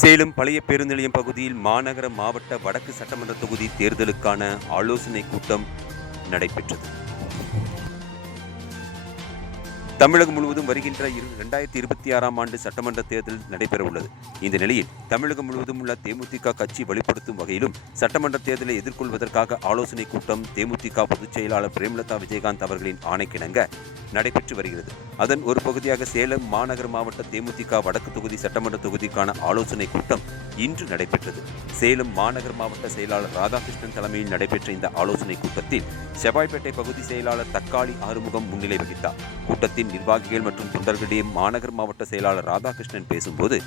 சேலம் பழைய பேருந்து நிலையம் பகுதியில் மாநகர மாவட்ட வடக்கு சட்டமன்ற தொகுதி தேர்தலுக்கான ஆலோசனை கூட்டம் நடைபெற்றது. தமிழகம் முழுவதும் வருகின்ற 2026ஆம் ஆண்டு சட்டமன்ற தேர்தல் நடைபெறவுள்ளது. இந்த நிலையில் தமிழகம் முழுவதும் உள்ள தேமுதிக கட்சி வலுப்படுத்தும் வகையிலும் சட்டமன்ற தேர்தலை எதிர்கொள்வதற்காக ஆலோசனை கூட்டம் தேமுதிக பொதுச் செயலாளர் பிரேமலதா விஜயகாந்த் அவர்களின் ஆணைக்கிணங்க நடைபெற்று வருகிறது. அதன் ஒரு பகுதியாக சேலம் மாநகர மாவட்ட தேமுதிக வடக்கு தொகுதி சட்டமன்ற தொகுதிக்கான ஆலோசனை கூட்டம் இன்று நடைபெற்றது. சேலம் மாநகர மாவட்ட செயலாளர் ராதாகிருஷ்ணன் தலைமையில் நடைபெற்ற இந்த ஆலோசனை கூட்டத்தில் செவ்வாய்ப்பேட்டை பகுதி செயலாளர் தக்காளி ஆறுமுகம் முன்னிலை வகித்தார். கூட்டத்தின் நிர்வாகிகள் மற்றும் தொண்டர்களிடையே மாநகர் மாவட்ட செயலாளர் ராதாகிருஷ்ணன் பேசும்போது,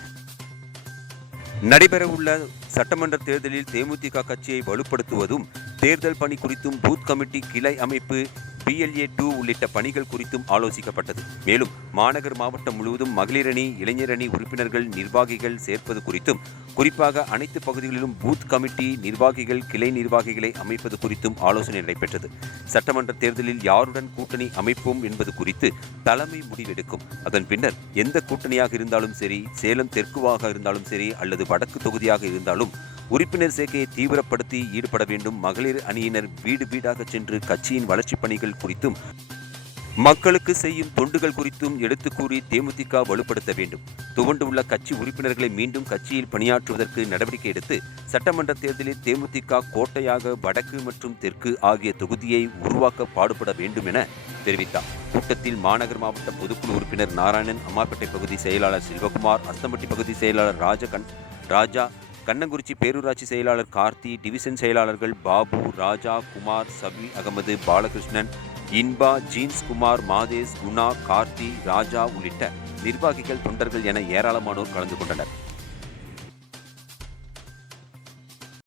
நடைபெறவுள்ள சட்டமன்ற தேர்தலில் தேமுதிக கட்சியை வலுப்படுத்துவதும், தேர்தல் பணி குறித்தும், பூத் கமிட்டி, கிளை அமைப்பு, PLA2 உள்ளிட்ட பணிகள் குறித்தும் ஆலோசிக்கப்பட்டது. மேலும் மாநகர் மாவட்டம் முழுவதும் மகளிர் அணி, இளைஞர் அணி உறுப்பினர்கள், நிர்வாகிகள் சேர்ப்பது குறித்தும், குறிப்பாக அனைத்து பகுதிகளிலும் பூத் கமிட்டி நிர்வாகிகள், கிளை நிர்வாகிகளை அமைப்பது குறித்தும் ஆலோசனை நடைபெற்றது. சட்டமன்ற தேர்தலில் யாருடன் கூட்டணி அமைப்போம் என்பது குறித்து தலைமை முடிவெடுக்கும். அதன் பின்னர் எந்த கூட்டணியாக இருந்தாலும் சரி, சேலம் தெற்குவாக இருந்தாலும் சரி அல்லது வடக்கு தொகுதியாக இருந்தாலும் உறுப்பினர் சேர்க்கையை தீவிரப்படுத்தி ஈடுபட வேண்டும். மகளிர் அணியினர் வீடு வீடாக சென்று கட்சியின் வளர்ச்சிப் பணிகள் குறித்தும், மக்களுக்கு செய்யும் தொண்டுகள் குறித்தும் எடுத்து கூறி தேமுதிக வலுப்படுத்த வேண்டும். துவண்டுள்ள கட்சி உறுப்பினர்களை மீண்டும் கட்சியில் பணியாற்றுவதற்கு நடவடிக்கை எடுத்து சட்டமன்ற தேர்தலில் தேமுதிக கோட்டையாக வடக்கு மற்றும் தெற்கு ஆகிய தொகுதியை உருவாக்க பாடுபட வேண்டும் என தெரிவித்தார். கூட்டத்தில் மாநகர் மாவட்ட பொதுக்குழு உறுப்பினர் நாராயணன், அம்மாப்பேட்டை பகுதி செயலாளர் செல்வகுமார், அஸ்தம்பட்டி பகுதி செயலாளர் ராஜா, கண்ணங்குறிச்சி பேரூராட்சி செயலாளர் கார்த்தி, டிவிஷன் செயலாளர்கள் பாபு, ராஜா, குமார், சபி அகமது, பாலகிருஷ்ணன், இன்பா, ஜீன்ஸ் குமார், மாதேஷ், குணா, கார்த்தி, ராஜா உள்ளிட்ட நிர்வாகிகள், தொண்டர்கள் என ஏராளமானோர் கலந்து கொண்டனர்.